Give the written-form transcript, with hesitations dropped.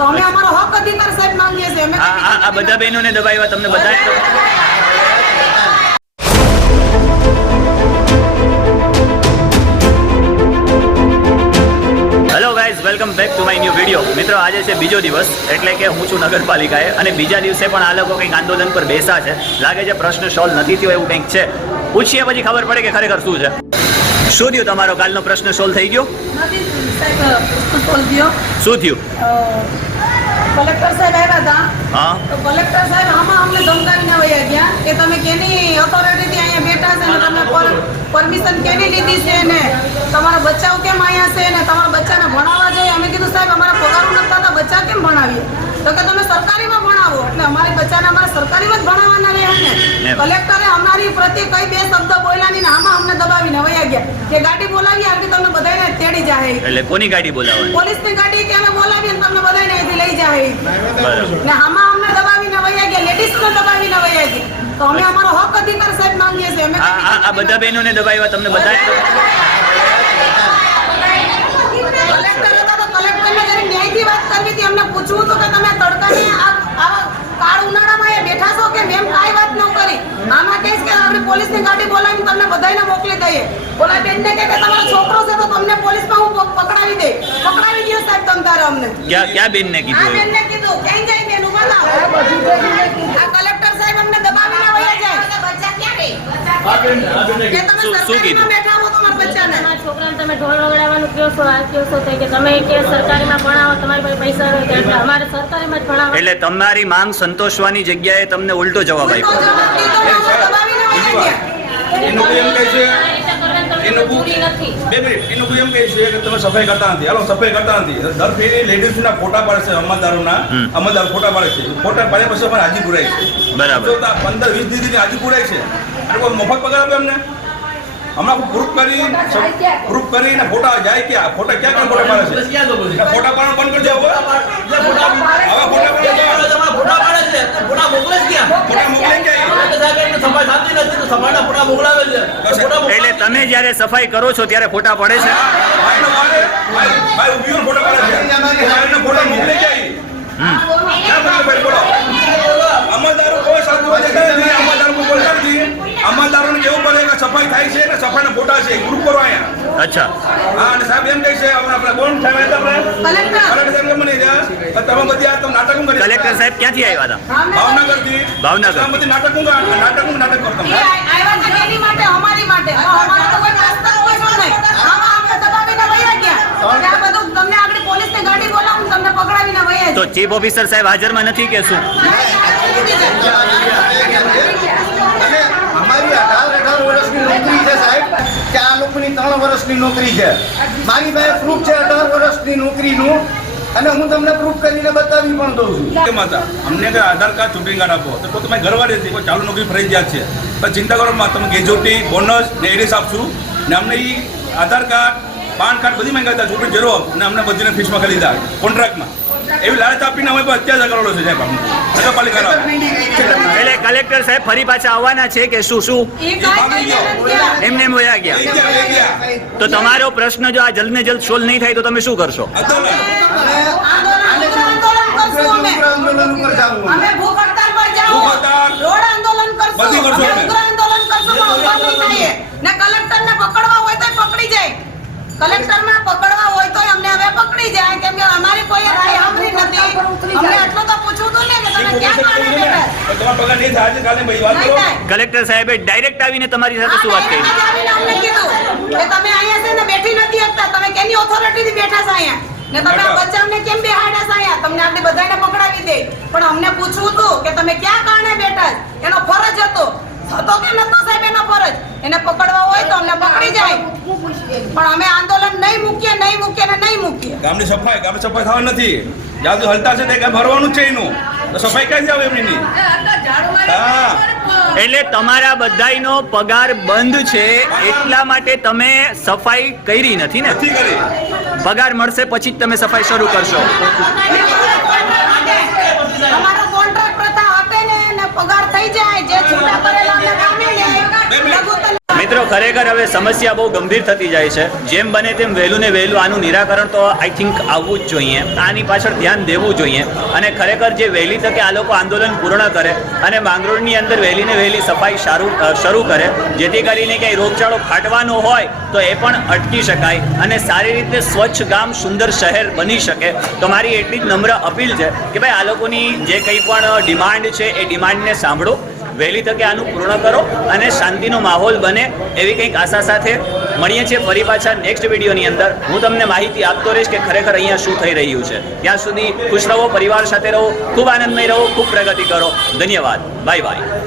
તો અમે અમારો હક અધિકાર સાહેબ માંગીએ છીએ. આ બધા બહેનોને દબાવ્યા તમને બધા. Hello guys, welcome back to my new video. મિત્રો, આજે છે બીજો દિવસ, એટલે કે હું છું નગરપાલિકાએ અને બીજા દિવસે પણ આ લોકો કંઈક આંદોલન પર બેસા છે. લાગે છે પ્રશ્ન સોલ્વ નથી થયો એવું કંઈક છે. પૂછીએ પછી ખબર પડે કે ખરેખર શું છે. શું થયું? તમારો કાલનો પ્રશ્ન સોલ્વ થઈ ગયો? શું થયું? કલેક્ટર સાહેબ આવ્યા હતા. હા, તો કલેક્ટર સાહેબ આમાં અમને ધમકાવીને વયા ગયા કે તમે કેની ઓથોરિટીથી અહીંયા બેઠા છે ને તમે પરમિશન કેની લીધી છે ને તમારા બચ્ચાઓ કેમ અહીંયા છે ને તમારા બચ્ચાને ભણાવવા જોઈએ. અમે કીધું સાહેબ અમારા પગારો નથી થતા, બચ્ચા કેમ ભણાવીએ? તો કે તમે સરકારીમાં ભણાવો. એટલે અમારી બચ્ચાને અમારે સરકારીમાં જ ભણાવવાના રહ્યા ને. કલેક્ટરે અમારી પ્રત્યે કઈ બે શબ્દ બોલ્યા નહીં ને આમાં અમને દબાવીને વયા ગયા કે ગાડી બોલાવી આવી તમને બધાને તેડી જાય. એટલે કોની ગાડી બોલાવવાની? પોલીસની ગાડી કે અમે બોલાવીએ ને તમને બધાને અહીંથી લઈ જાય. બરાબર. ને આમાં અમને દબાવીને વયા ગયા, લેડીઝને દબાવીને વયા ગયા. તો અમે અમારો હક અધિકાર સાહેબ માંગીએ છીએ. આ બધા બહેનોને દબાવ્યા તમને બધા. કલેક્ટર હતા તો કલેક્ટરને જરી ન્યાયથી વાત કરવી હતી. અમને પૂછવું હતું કે તમે તડકાની આવા કાળ ઉનાળામાં એ બેઠા છો કે મેમ કાંઈ વાત ન કરી. આમાં કહીશ કે આપણે પોલીસની ગાડી બોલાવીને તમને બધાને મોકલી દઈએ. ઓલા બેનને કહે કે તમારો છોકરો છે તો તમને પોલીસમાં હું પકડાવી દે. પકડાવી દો સાહેબ તમ તારે અમને. ક્યાં બેનને આ કીધું? બેનને કીધું ક્યાં જાય બેન ઉભા થાઓ. આ કલેક્ટર સાહેબ અમને દબાવીને વયા જાય. બચ્ચા ક્યાં ગઈ? કે તમે સરકારીમાં બેઠા હો તમારા બચ્ચાને. છોકરાને તમે ઢોલ વગાડવાનું કહો છો, આ કહો છો કે તમે કે સરકારીમાં ભણાવો, તમારી પાસે પૈસા હોય એટલે અમારે સરકારીમાં જ ભણાવો. એટલે તમારી માંગ સંતોષવાની જગ્યાએ તમને ઉલટો જવાબ આપ્યો. તમે સફાઈ કરતા નથી. હાલો, સફાઈ કરતા નથી. દર ફેરી લેડીઝના ફોટા પાડે છે, અમલદારોના ફોટા પાડે છે. ફોટા પાડ્યા પછી અમારે હાજી પુરાય છે. બરાબર. 15-20 દીધી હાજી પુરાય છે. અને કોઈ મફત પગાર આપે અમને? હમણાં પ્રૂફ કરીને ફોટા જાય ક્યાં? ફોટા ક્યાં ફોટા પાડે છે? ફોટા પાડવાનું બંધ કરી દેવો. એટલે તમે જયારે સફાઈ કરો છો ત્યારે ફોટા પડે છે? અમલદારોને કેવું પડે કે સફાઈ થાય છે ને સફાઈના ફોટા છે ગ્રુપ કરો અહીંયા. અચ્છા. હા, અને સાહેબ એમ કહે છે આપણે કોણ થાય તમે બધી આ નાટક કરી. કલેક્ટર સાહેબ ક્યાંથી આવ્યા હતા? ભાવનગરથી. ભાવનગર. બધી નાટક કરતા. આવ્યા હતા એની માટે અમારી માટે. અમારે તો કોઈ પ્રશ્ન કોઈ નહીં. આમાં અમને દબાવીને વયા ગયા. આ બધું તમને આગળ પોલીસની ગાડી બોલાવું તમને પકડાવીને વયા જાય. તો ચીફ ઓફિસર સાહેબ હાજરમાં નથી કે શું? અમારી 18 વર્ષની નોકરી છે સાહેબ, કે આ લોકોની 3 વર્ષની નોકરી છે. મારી પાસે પ્રૂફ છે 18 વર્ષની નોકરીનું, અને હું તમને પ્રૂફ કરીને બતાવી પણ દઉં છું. માતા અમને કે આધાર કાર્ડ ચૂંટણી કાર્ડ આપો તો તમે ઘરવાળી હતી કોઈ ચાલુ નોકરી ફરજિયાત છે તો ચિંતા કરો તમે ગ્રેજ્યુટી બોનસ ને એડ્રેસ આપશું ને અમને એ આધાર કાર્ડ પાન કાર્ડ બધી માંગ્યા હતા ચૂંટણી જરૂર ને અમને બધીને ફીસમાં કરી દીધા કોન્ટ્રાક્ટમાં. એવી લાલચ આપીને અમે અત્યાચાર કરેલો છે સાહેબ નગરપાલિકા. એટલે કલેક્ટર સાહેબ ફરી પાછા આવવાના છે કે શું? એમને એમ વયા ગયા. તો તમારો પ્રશ્ન જો આ જલ્દ ને જલ્દ સોલ્વ નહીં થાય તો તમે શું કરશો? આંદોલન ઉપર જાવું. અમે ભૂખ હડતાલ પર જાવું, રોડ આંદોલન કરશું, ઉગ્ર આંદોલન કરશું તો ઉભા નહીં થઈએ. ને કલેક્ટરને પકડવા હોય તો પકડી જાય. કલેક્ટરને પકડવા હોય તો અમને હવે પકડી જાય, કેમ કે અમારી કોઈ સાંભળી નથી. અમને એટલું તો પૂછવું તો ને કે તમે ક્યાં કાઢે બેઠા? તમારા પગાર નહીં થાય આજે કાલે ભાઈ વાત કરો. કલેક્ટર સાહેબે ડાયરેક્ટ આવીને તમારી સાથે શું વાત કરી? અમને કીધું કે તમે અહીંયા છે ને બેઠી નથી શકતા, તમે કેની ઓથોરિટીથી બેઠા છો અહીંયા ને તમે આ બચ્ચાઓને કેમ બેહાડ્યા છો અહીંયા? તમને આપણે બધાને પકડાવી દે. પણ અમને પૂછવું હતું કે તમે ક્યાં કારણે બેઠા? એનો ફરજ હતો કે નતો સાહેબ? એનો ફરજ એને પકડવા હોય તો અમને પકડી જાય. પણ અમે આંદોલન નહીં મૂકીએ ને નહીં મૂકીએ. ગામની સફાઈ થવા નથી. જ્યાં સુધી હલતા છે ત્યાં ભરવાનું છે એનું તો સફાઈ ક્યાંથી આવે એમની? હા, એટલે તમારા બધાયનો પગાર બંધ છે એટલા માટે તમે સફાઈ કરી નથી ને? નથી કરી. પગાર મળશે પછી જ તમે સફાઈ શરૂ કરશો. અમારો કોન્ટ્રાક્ટ પ્રથા આપે ને પગાર થઈ જાય જે છૂટા કરેલા અમને કામે લે. મિત્રો ખરેખર હવે સમસ્યા બહુ ગંભીર થતી જાય છે. જેમ બને તેમ વહેલું ને વહેલું આનું નિરાકરણ તો આઈ થિંક આવવું જ જોઈએ. આની પાછળ ધ્યાન દેવું જોઈએ અને ખરેખર જે વહેલી તકે આ લોકો આંદોલન પૂર્ણ કરે અને માંગરોળની અંદર વહેલી ને વહેલી સફાઈ શરૂ કરે, જેથી કરીને ક્યાંય રોગચાળો ફાટવાનો હોય તો એ પણ અટકી શકાય અને સારી રીતે સ્વચ્છ ગામ સુંદર શહેર બની શકે. તો મારી એટલી જ નમ્ર અપીલ છે કે ભાઈ આ લોકોની જે કંઈ પણ ડિમાન્ડ છે એ ડિમાન્ડને સાંભળો, વહેલી તકે આનું પૂર્ણ કરો અને શાંતિનો માહોલ બને એવી કંઈક આશા સાથે મળીએ છીએ ફરી પાછા નેક્સ્ટ વિડીયોની અંદર. હું તમને માહિતી આપતો રહીશ કે ખરેખર અહીંયા શું થઈ રહ્યું છે. ત્યાં સુધી ખુશ રહો, પરિવાર સાથે રહો, ખૂબ આનંદમય રહો, ખૂબ પ્રગતિ કરો. ધન્યવાદ. Bye bye.